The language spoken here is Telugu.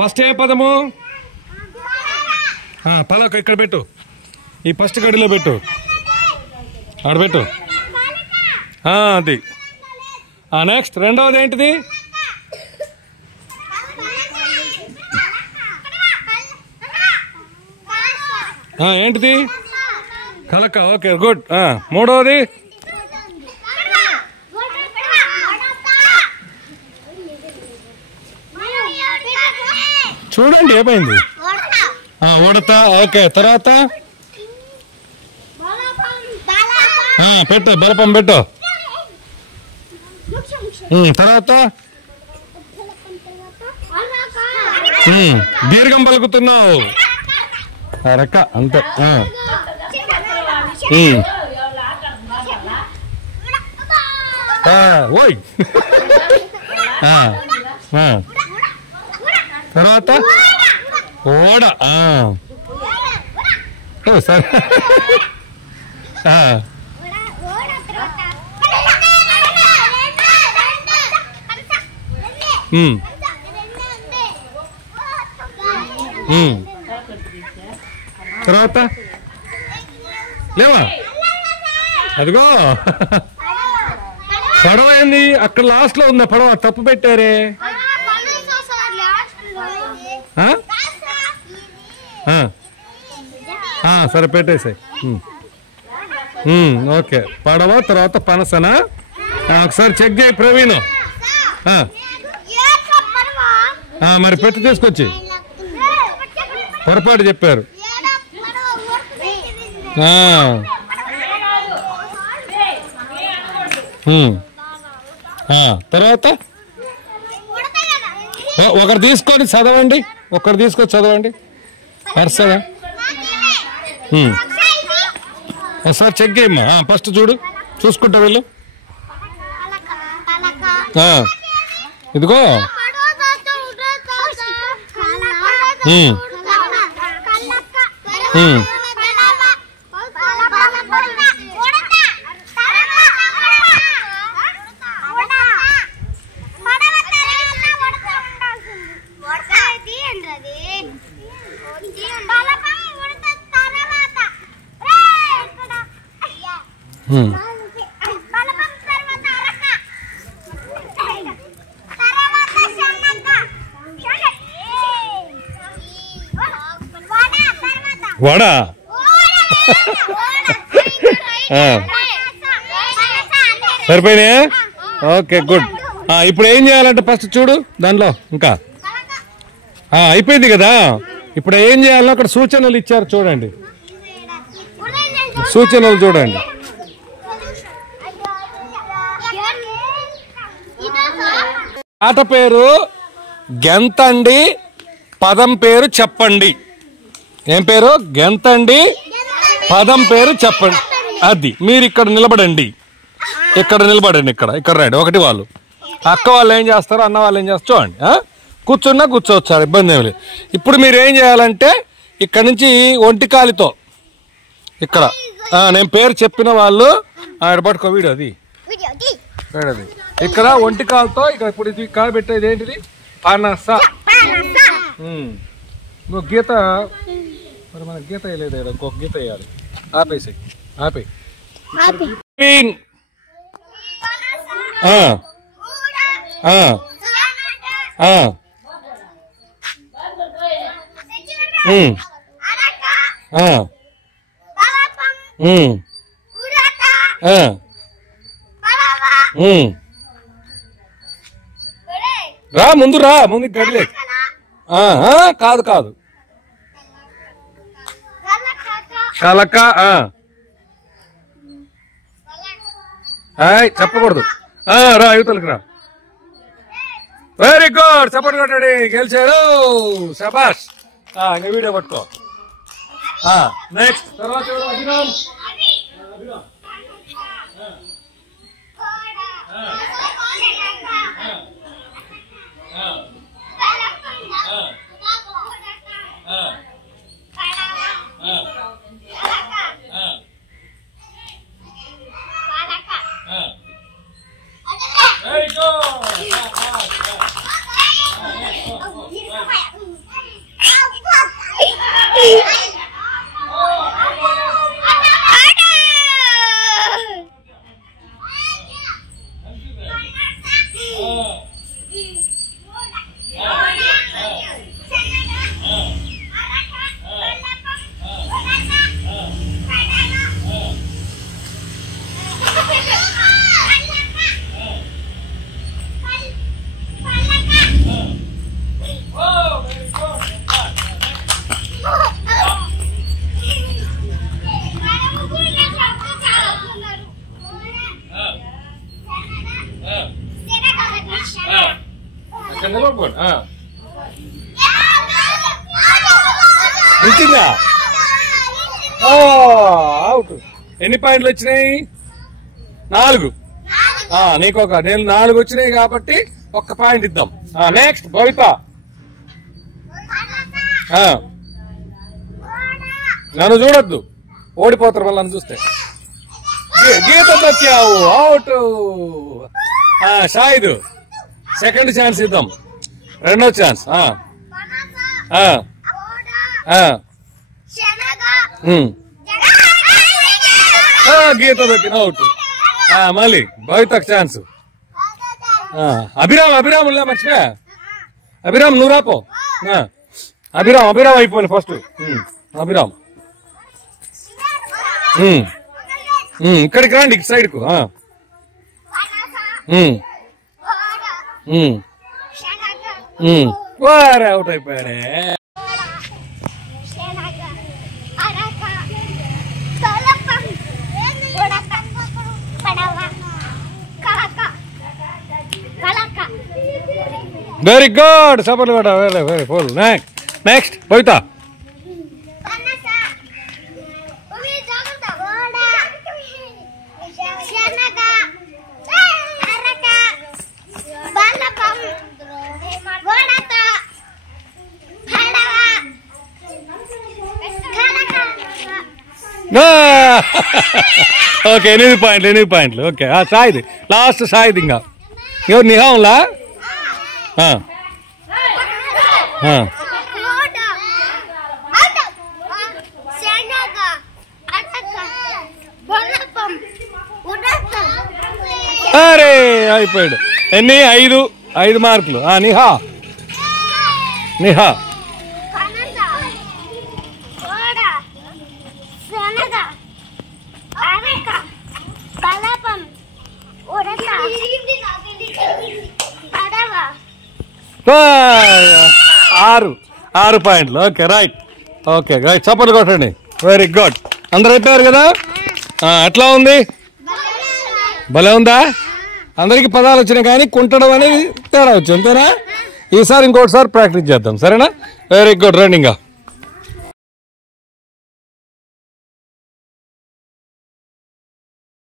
ఫస్ట్ ఏ పదము? పలక ఇక్కడ పెట్టు, ఈ ఫస్ట్ గడిలో పెట్టు, ఆడబెట్టు. అది. నెక్స్ట్ రెండవది ఏంటిది? ఏంటిది? కలక. Okay, good. మూడవది? చూడండి ఏమైంది. ఉడత. ఓకే, తర్వాత పెట్టు, బలపం పెట్టు. తర్వాత దీర్ఘం పలుకుతున్నావు. అరక. అంతే. ఓయ్. తర్వాత ఓడ. సరే. తర్వాత లేవా? అదిగో పడవ ఏంది అక్కడ లాస్ట్ లో ఉందా పడవ? తప్పు పెట్టారే. సరే పెట్టేసాయి. ఓకే, పడవ. తర్వాత పనసనా? ఒకసారి చెక్ చేయి ప్రవీణ్. మరి పెట్టి తీసుకొచ్చి. పొరపాటు చెప్పారు. తర్వాత ఒకరు తీసుకొని చదవండి, ఒకరు తీసుకొని చదవండి. వరుసగా ఒకసారి చెక్ చేయమ్మా. ఫస్ట్ చూడు, చూసుకుంటా వెళ్ళు. ఇదిగో వడ. సరిపోయినాయా? Okay, good. ఇప్పుడు ఏం చేయాలంటే ఫస్ట్ చూడు దానిలో ఇంకా అయిపోయింది కదా. ఇప్పుడు ఏం చేయాలో అక్కడ సూచనలు ఇచ్చారు చూడండి. సూచనలు చూడండి. ఆట పేరు గెంతండి, పదం పేరు చెప్పండి. ఏం పేరు? గెంతండి, పదం పేరు చెప్పండి. అది మీరు ఇక్కడ నిలబడండి, ఇక్కడ నిలబడండి, ఇక్కడ రండి. ఒకటి వాళ్ళు అక్క వాళ్ళు ఏం చేస్తారు, అన్న వాళ్ళు ఏం చేస్తారు చూడండి. కూర్చున్నా కూర్చోవచ్చు, ఇబ్బంది ఏమి లేదు. ఇప్పుడు మీరు ఏం చేయాలంటే ఇక్కడ నుంచి ఒంటికాలితో ఇక్కడ నేను పేరు చెప్పిన వాళ్ళు పట్టుకో వీడియో అది అది ఇక్కడ ఒంటికాలతో ఇక్కడ ఇప్పుడు ఇది కాలు పెట్టేది ఏంటిది? పనస. ఇంకో గీత, మరి మన గీత వేయలేదు, ఇంకొక గీత వేయాలి. ఆపేసి ఆపే. రా ముందు, రా ముందు గడిలే. కాదు కాదు, కలక. చెప్పకూడదు. రా యువతలకు రా. వెరీ గుడ్, సపోర్ట్ కొట్టండి. గెలిచారు, శబాష్. ఇంకా వీడియో పట్టుకో. నెక్స్ట్ తర్వాత There you go! అవుట్. ఎన్ని పాయింట్లు వచ్చినాయి? 4. నీకు నేను 4 వచ్చినాయి కాబట్టి 1 పాయింట్ ఇద్దాం. నెక్స్ట్ భవిత. నన్ను చూడొద్దు, ఓడిపోతారు వాళ్ళని చూస్తే. గీత తొక్కావు, అవుట్. షాహిద్ సెకండ్ ఛాన్స్ ఇద్దాం, రెండో ఛాన్స్. గీత దొక్కిన అవుట్. మళ్ళీ భవితకు ఛాన్స్. అభిరామ్ ఉల్లా మర్చిపోయా. అభిరామ్ నువ్వు రాపో. అభిరామ్ అయిపోయింది ఫస్ట్. అభిరామ్ ఇక్కడికి రండి, ఇటు సైడ్ కు. వారే అవుట్ అయిపోయాడే. వెరీ గుడ్, సపోర్ట్ కూడా వెరీ ఫుల్. నెక్స్ట్ భవిత. ఓకే, 8 పాయింట్లు. Okay, సాయిది last. సాయిది ఇంకా ఎవరు? నిహాంలా. అరే అయిపోయాడు. ఎన్ని? 5 మార్కులు. నిహా. ఆరు పాయింట్లు. Okay right. ఓకే రైట్, చప్పట్లు కొట్టండి. Very good. అందరు అయిపోయారు కదా? ఎట్లా ఉంది? భలే ఉందా? అందరికి పదాలు వచ్చినాయి కానీ కుంటడం అనేది తేడా వచ్చు, అంతేనా? ఈసారి ఇంకోటిసారి ప్రాక్టీస్ చేద్దాం, సరేనా? Very good. రన్నింగ్.